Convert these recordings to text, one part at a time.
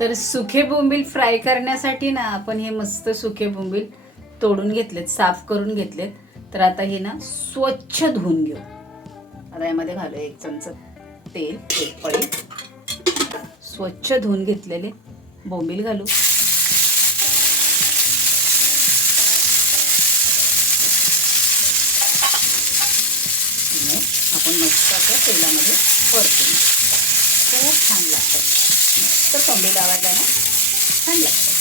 तर सुखे बोंबील फ्राय करण्यासाठी ना आपण हे मस्त सुखे बोंबील तोडून घेतलेत, साफ करून घेतलेत. तर आता हे ना स्वच्छ धुवून घेऊ. आता यामध्ये घालू 1 चमचा तेल, 1 पळी स्वच्छ धुवून घेतलेले बोंबील घालू. आपण मस्त असं तेलामध्ये परतून घेऊ. खूप छान लागतात. मस्त कोंबडी लावायला ना छान लागतात.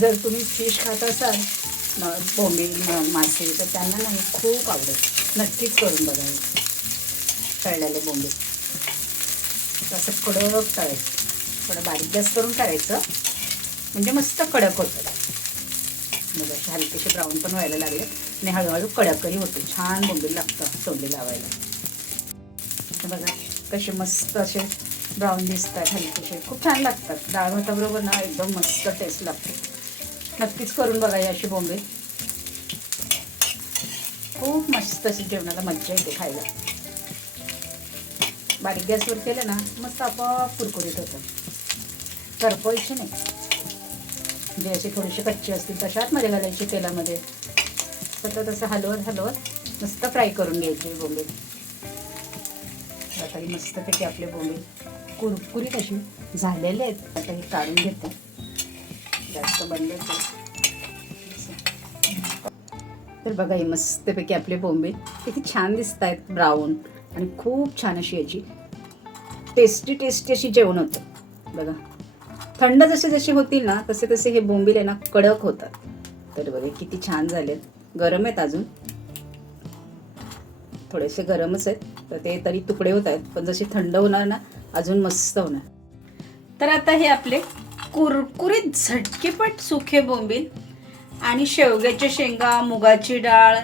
जर तुम्ही फिश खात असाल बोंबील मासे तर त्यांना नाही खूप आवडेल. नक्कीच करून बघा. तळलेले बोंबील असं कडक तळायचं. थोडं बारीक गॅस करून करायचं म्हणजे मस्त कडक होतं. मग असे हलकेसे ब्राऊन पण व्हायला लागले आणि हळूहळू कडकही होते. छान बोंबील लागतं तोंडी लावायला. बघा कसे मस्त असे ब्राऊन दिसतात, हलकेसे खूप छान लागतात. डाळ भाताबरोबर ना एकदम मस्त टेस्ट लागते. नक्कीच करून बघा अशी बोंबील. खूप मस्त अशी जेवणाला मज्जा येते खायला. बारीक गॅसवर केलं ना मस्त आपोआप कुरकुरीत होतं. करपवायचे नाही. म्हणजे असे थोडेसे कच्चे असतील तशा आतमध्ये घालायचे तेलामध्ये. सतत असं हलवत हलवत मस्त फ्राय करून घ्यायचे बोंबील. आता ही मस्तपैकी आपले बोंबील कुरकुरीत अशी झालेले आहेत. आता हे काढून घेते. जास्त बंद तर बघा ही मस्तपैकी आपले बोंबील किती छान दिसत आहेत, ब्राऊन आणि खूप छान अशी याची टेस्टी अशी जेवण होतं. बघा थंड जसे जसे होतील ना तसे तसे हे बोंबील आहे ना कडक होतात. तर बघा किती छान झालेत. गरम आहेत अजून, थोडेसे गरमच आहेत तर ते तरी तुकडे होत आहेत. पण जसे थंड होणार ना अजून मस्त होणार. तर आता हे आपले कुरकुरीत झटकेपट सुखे बोंबील आणि शेवग्याच्या शेंगा, मुगाची डाळ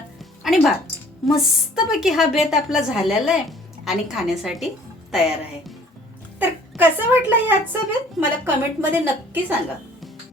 आणि भात मस्तपैकी हा बेत आपला झालेला आहे आणि खाण्यासाठी तयार आहे. तर कसं वाटलं हे आजचा बेत मला कमेंटमध्ये नक्की सांगा.